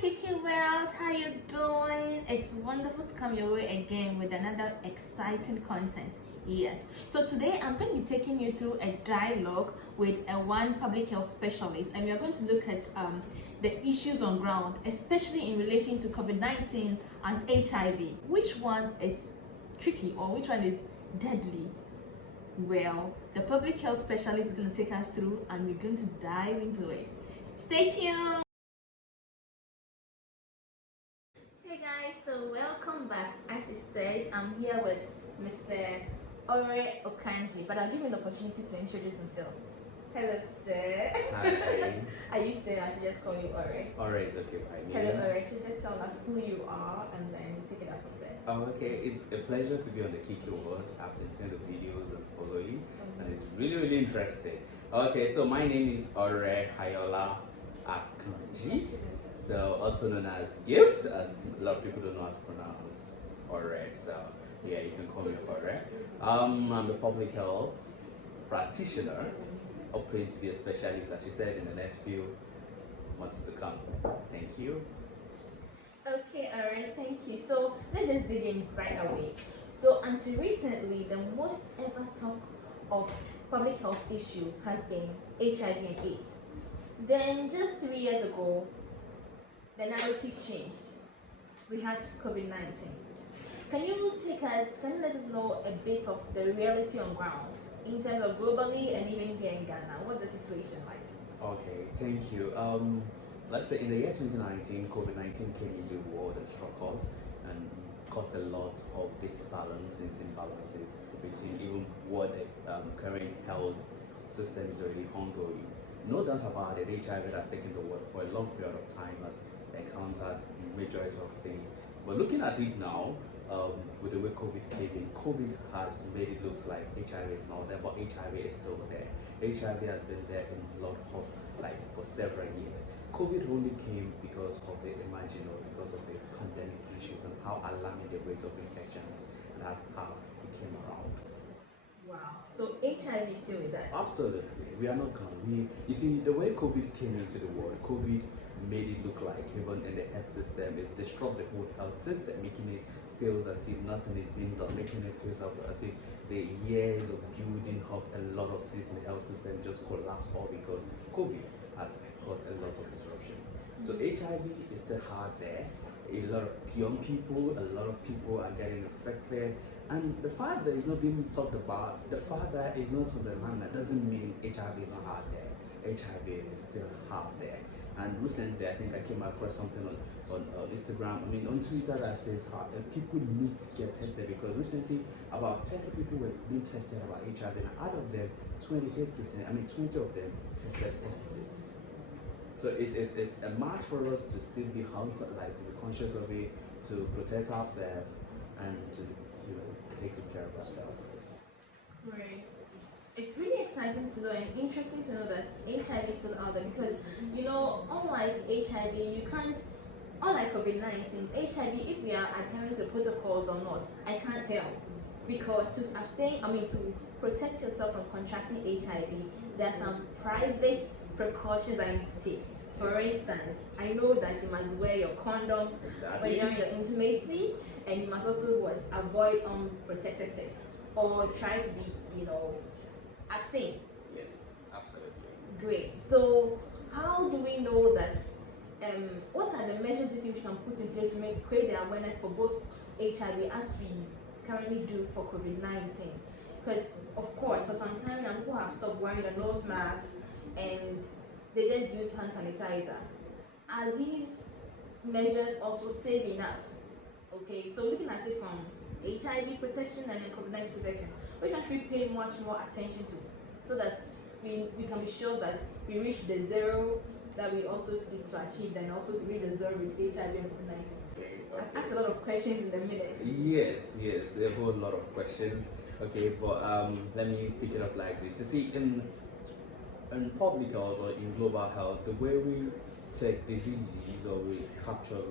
Kiki World, how you doing? It's wonderful to come your way again with another exciting content. Yes, so today I'm going to be taking you through a dialogue with one public health specialist, and we are going to look at the issues on ground, especially in relation to COVID-19 and HIV. Which one is tricky or which one is deadly? Well, the public health specialist is going to take us through, and we're going to dive into it. Stay tuned. Hey guys, so welcome back. As I said, I'm here with Mr. Akanji, but I'll give him an opportunity to introduce himself. Hello, sir. Hi. Are you saying I should just call you Ore? Ore is okay by me. Hello, Ore. Should just tell us who you are and then take it up from there. Oh, okay. It's a pleasure to be on the Kiki World. I've been seeing the videos and following, and it's really interesting. Okay, so my name is Ore Hayola Akanji. So also known as Gift, as a lot of people don't know how to pronounce Ore. So yeah, you can call me Ore. I'm a public health practitioner, hoping to be a specialist, as she said, in the next few months to come. Thank you. Okay, alright, thank you. So let's just dig in right away. So until recently, the most ever talk of public health issue has been HIV and AIDS. Then just 3 years ago, the narrative changed. We had COVID-19. Can you let us know a bit of the reality on ground in terms of globally and even here in Ghana? What's the situation like? Okay, thank you. Let's say in the year 2019, COVID-19 came into the world and struck us and caused a lot of imbalances between even what the current health system is already ongoing. No doubt about it, HIV has taken the world for a long period of time, has encountered majority of things. But looking at it now, with the way COVID came in, COVID has made it look like HIV is not there, but HIV is still there. HIV has been there in a lot of, for several years. COVID only came because of because of the pandemic issues and how alarming the rate of infection is, and that's how it came around. Wow. So HIV is still with us? Absolutely. We are not gone. You see, the way COVID came into the world, COVID made it look like even in the health system, it's disrupted the whole health system, making it feel as if nothing is being done, making it feel as if the years of building up a lot of things in the health system just collapsed all because COVID has caused a lot of disruption. So HIV is still hard there. A lot of young people, a lot of people are getting affected, and the fact that it's not being talked about, the fact that it's not on the land, that doesn't mean HIV is not hard there. HIV is still hard there. And recently, I think I came across something on Instagram, on Twitter, that says how people need to get tested, because recently about 30 people were being tested about HIV, and out of them, 20 of them tested positive. So it's a must for us to still be to be conscious of it, to protect ourselves, and to take good care of ourselves. Right. It's really exciting to know and interesting to know that HIV is still out there, because unlike HIV, unlike COVID-19, HIV, if we are adhering to protocols or not, I can't tell, because to protect yourself from contracting HIV, there are some private precautions I need to take. For instance, I know that you must wear your condom when you're in your intimacy, and you must also avoid unprotected sex, or try to be, abstain. Yes, absolutely. Great. So, how do we know that? What are the measures do you think we can put in place to create the awareness for both HIV as we currently do for COVID-19? Because, of course, for some time now, people have stopped wearing the nose masks and they just use hand sanitizer. Are these measures also safe enough? Okay, so looking at it from HIV protection and then COVID-19 protection, we can actually pay much more attention to, so that we can be sure that we reach the zero that we also seek to achieve, and also to reach the zero with HIV and COVID-19. Okay. I've asked a lot of questions in the minutes. Yes, a whole lot of questions. Okay, but let me pick it up like this. You see, in public health or in global health, the way we take diseases or we capture,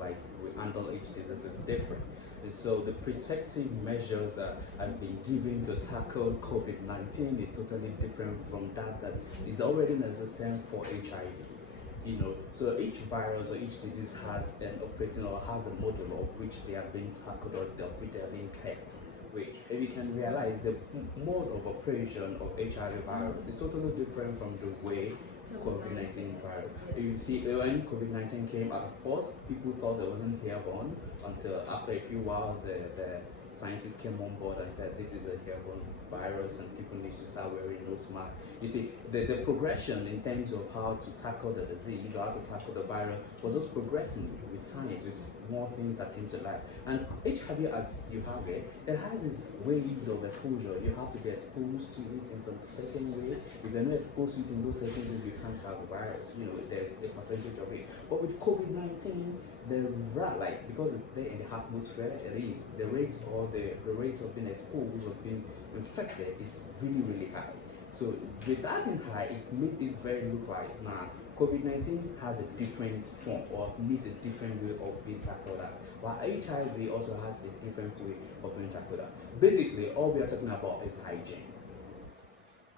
we handle each disease is different. And so the protective measures that have been given to tackle COVID-19 is totally different from that is already in existence for HIV. So each virus or each disease has an operating or has a model of which they are being tackled or of which they are being kept. Which, if you can realize, the mode of operation of HIV virus is totally different from the way COVID-19 virus. You see, when COVID-19 came at first, people thought it wasn't airborne until after a few while the scientists came on board and said this is a airborne virus and people need to start wearing nose masks. You see, the progression in terms of how to tackle the disease or how to tackle the virus was just progressing with science, with more things that came to life. And HIV, as you have it has its ways of exposure. You have to be exposed to it in some certain way. If you're not exposed to it in those certain ways, you can't have the virus. There's a percentage of it. But with COVID-19, because it's there in the atmosphere, the rate of being exposed or being infected is really, really high. So with that being high, it made it look like now COVID-19 has a different form or needs a different way of being tackled at, while HIV also has a different way of being tackled at. Basically, all we are talking about is hygiene.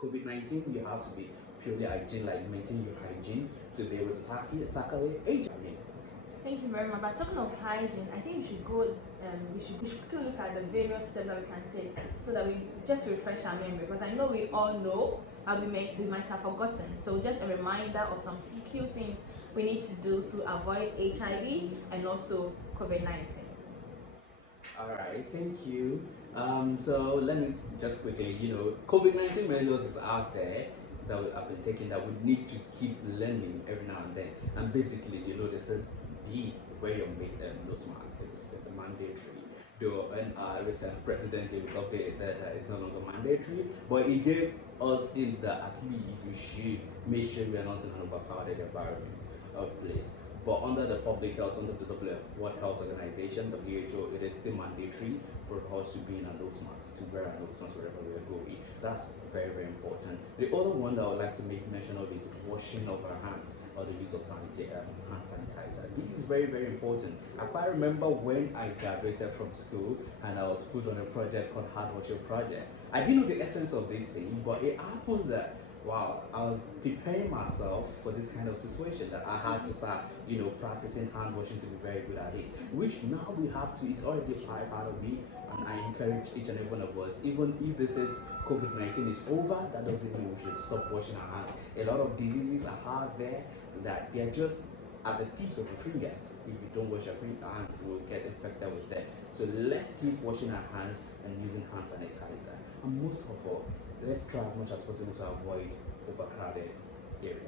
COVID-19, you have to be purely hygiene, like maintain your hygiene to be able to tackle it. HIV. Thank you very much. But talking of hygiene, I think we should go. We should quickly look at the various steps that we can take, so that we just refresh our memory. Because I know we all know, and we might have forgotten. So just a reminder of some few things we need to do to avoid HIV and also COVID-19. All right, thank you. So let me just quickly, COVID-19 measures is out there that have been taken that we need to keep learning every now and then. And basically, they said wear your nose mask. It's a mandatory. Though when our recent president gave his update, he said it's no longer mandatory, but he gave us in that at least we should make sure we are not in an overcrowded environment or place. But under the public health, under the World Health Organization, WHO, it is still mandatory for us to be in a nose mask, to wear a nose mask wherever we are going. That's very, very important. The other one that I would like to make mention of is washing of our hands, or the use of hand sanitizer. This is very, very important. I quite remember when I graduated from school and I was put on a project called Hand Washing Project. I didn't know the essence of this thing, but it happens that wow, I was preparing myself for this kind of situation that I had to start, practicing hand washing to be very good at it. Which now we have to, it's already a part of me, and I encourage each and every one of us, even if this is COVID-19 is over, that doesn't mean we should stop washing our hands. A lot of diseases are out there that they're just at the tips of your fingers. If you don't wash your hands, you will get infected with them. So let's keep washing our hands and using hand sanitizer. And most of all, let's try as much as possible to avoid overcrowded areas.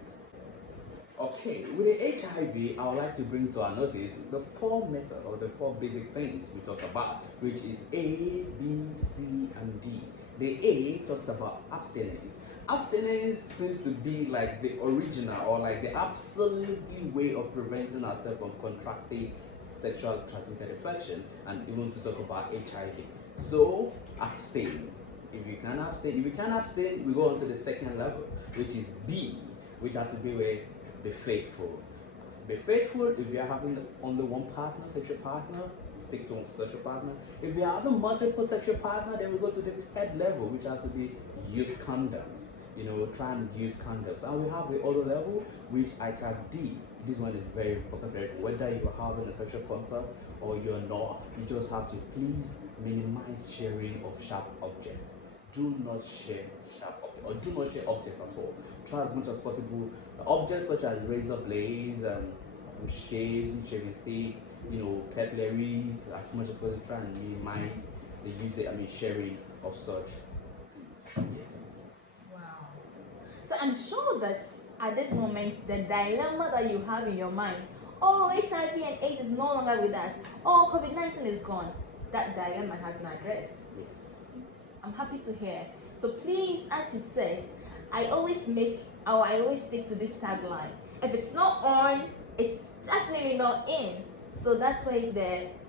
Okay, with the HIV, I would like to bring to our notice the 4 methods or the 4 basic things we talk about, which is A, B, C, and D. The A talks about abstinence. Abstinence seems to be like the original or like the absolutely way of preventing ourselves from contracting sexual transmitted infection, and even to talk about HIV. So abstain. If you can't abstain, we go on to the second level, which is B, which has to be with be faithful. Be faithful if you are having only one partner, sexual partner, stick to one sexual partner. If you are having multiple sexual partner, then we go to the third level, which has to be use condoms. Try and use condoms. And we have the other level, which I tag D. This one is very important for everyone. Whether you're having a sexual contact or you're not, you just have to please minimize sharing of sharp objects. Do not share sharp objects, or do not share objects at all. Try as much as possible. Objects such as razor blades, shaves, shaving sticks, cutleries, as much as possible. Try and minimize the sharing of such things. Yes. Wow. So I'm sure that at this moment, the dilemma that you have in your mind, oh, HIV and AIDS is no longer with us, oh, COVID-19 is gone, that dilemma has been addressed. Yes. I'm happy to hear. So please, as you said, I always stick to this tagline. If it's not on, it's definitely not in. So that's why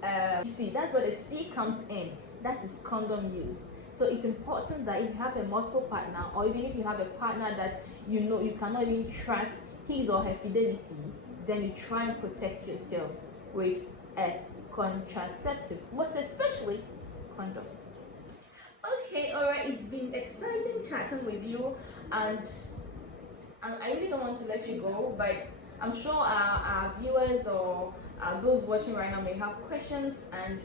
that's where the C comes in. That is condom use. So it's important that if you have a multiple partner, or even if you have a partner that you cannot even trust his or her fidelity, then you try and protect yourself with a contraceptive, most especially condom. Okay, alright, it's been exciting chatting with you, and I really don't want to let you go, but I'm sure our viewers or those watching right now may have questions, and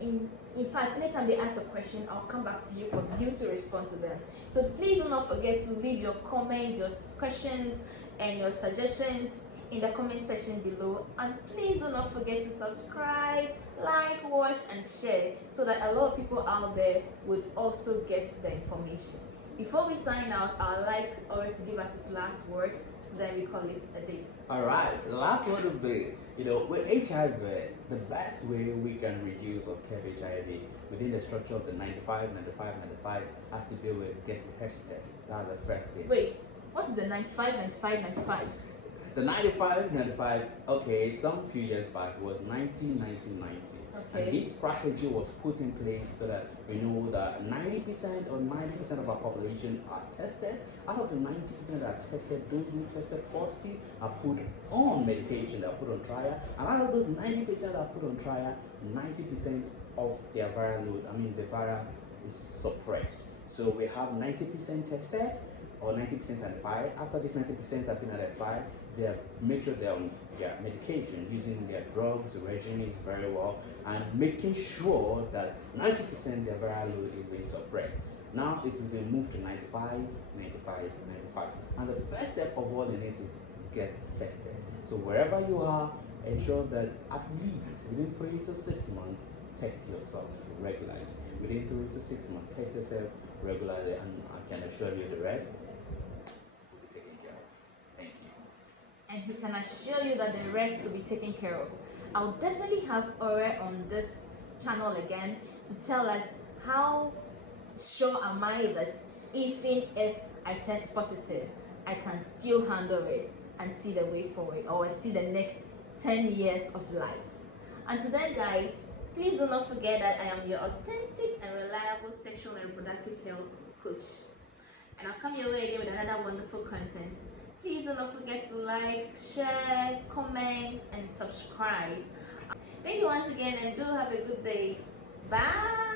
in fact, anytime they ask a question, I'll come back to you for you to respond to them. So please do not forget to leave your comments, your questions, and your suggestions in the comment section below. And please do not forget to subscribe, like, watch, and share so that a lot of people out there would also get the information. Before we sign out, I'd like Ore to give us his last word, then we call it a day. All right, the last one would be, with HIV, the best way we can reduce or curb HIV within the structure of the 95, 95, 95 has to do with get tested. That's the first thing. Wait, what is the 95, 95, 95? The 95, 95, okay, some few years back was 90, 90, 90. Okay. And this strategy was put in place so that we know that 90% or 90% of our population are tested. Out of the 90% that are tested, those who tested positive are put on medication, they are put on trial. And out of those 90% that are put on trial, 90% of their viral load, the viral is suppressed. So we have 90% tested or 90% identified. After this 90% have been identified, they make sure they're on their medication, using their drugs, regimens very well, and making sure that 90% their viral load is being suppressed. Now it has been moved to 95, 95, 95. And the first step of all in it is get tested. So wherever you are, ensure that at least within 3 to 6 months, test yourself regularly. Within 3 to 6 months, test yourself regularly, and I can assure you the rest will be taken care of. Thank you. And he can assure you that the rest will be taken care of. I'll definitely have Ore on this channel again to tell us how sure am I that even if I test positive, I can still handle it and see the way forward, or see the next 10 years of light. Until then, guys, please do not forget that I am your authentic and reliable sexual and reproductive health coach. And I'll come your way again with another wonderful content. Please do not forget to like, share, comment, and subscribe. Thank you once again, and do have a good day. Bye.